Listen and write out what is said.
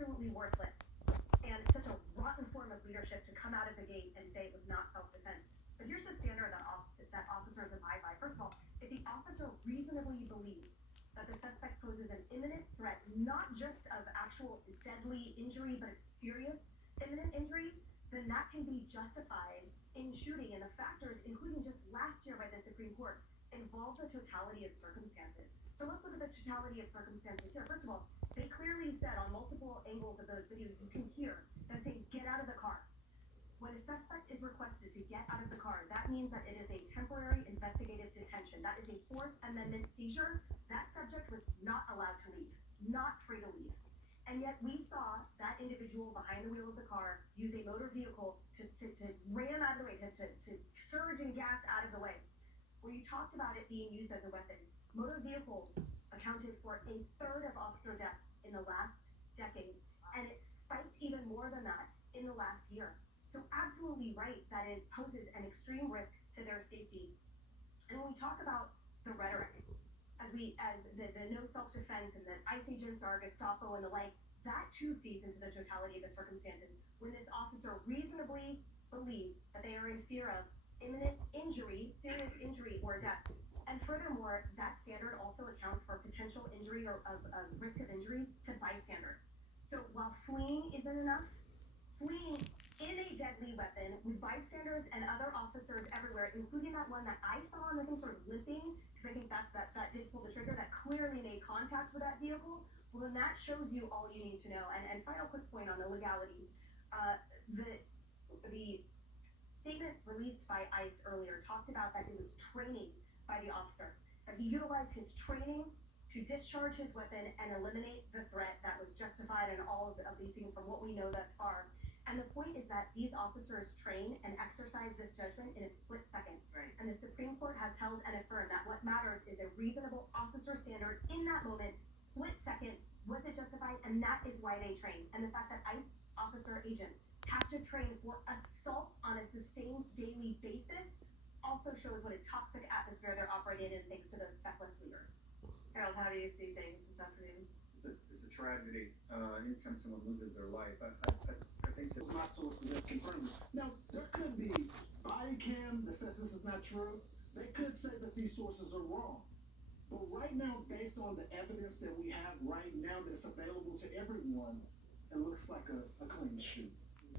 absolutely worthless and such a rotten form of leadership to come out of the gate and say it was not self-defense. But here's the standard that officers abide by. First of all, if the officer reasonably believes that the suspect poses an imminent threat, not just of actual deadly injury, but of serious imminent injury, then that can be justified in shooting. And the factors, including just last year by the Supreme Court, involve the totality of circumstances. So let's look at the totality of circumstances here. First of all, they clearly said on multiple angles of those videos, you can hear them saying, get out of the car. When a suspect is requested to get out of the car, that means that it is a temporary investigative detention. That is a Fourth Amendment seizure. That subject was not allowed to leave, not free to leave. And yet we saw that individual behind the wheel of the car use a motor vehicle to ram out of the way, to surge and gas out of the way. Well, you talked about it being used as a weapon. Motor vehicles accounted for a third of officer deaths in the last decade, and it spiked even more than that in the last year. So absolutely right that it poses an extreme risk to their safety. And when we talk about the rhetoric, as the no self-defense and the ICE agents are Gestapo and the like, that too feeds into the totality of the circumstances. When this officer reasonably believes that they are in fear of imminent injury, serious injury, or death. And furthermore, that standard also accounts for potential injury or of risk of injury to bystanders. So while fleeing isn't enough, fleeing in a deadly weapon with bystanders and other officers everywhere, including that one that I saw and I think sort of limping, because I think that did pull the trigger, that clearly made contact with that vehicle, well then that shows you all you need to know. And final quick point on the legality. The statement released by ICE earlier talked about that it was training by the officer, that he utilized his training to discharge his weapon and eliminate the threat that was justified and all of these things from what we know thus far. And the point is that these officers train and exercise this judgment in a split second. Right. And the Supreme Court has held and affirmed that what matters is a reasonable officer standard in that moment, split second, was it justified? And that is why they train. And the fact that ICE officer agents have to train for assault on a sustained daily basis also shows what a toxic atmosphere they're operating in thanks to those feckless leaders. Harold, how do you see things this afternoon? It's a tragedy. Anytime someone loses their life, I think There's my sources that confirm it. Now, there could be body cam that says this is not true. They could say that these sources are wrong. But right now, based on the evidence that we have right now that's available to everyone, it looks like a clean shoot.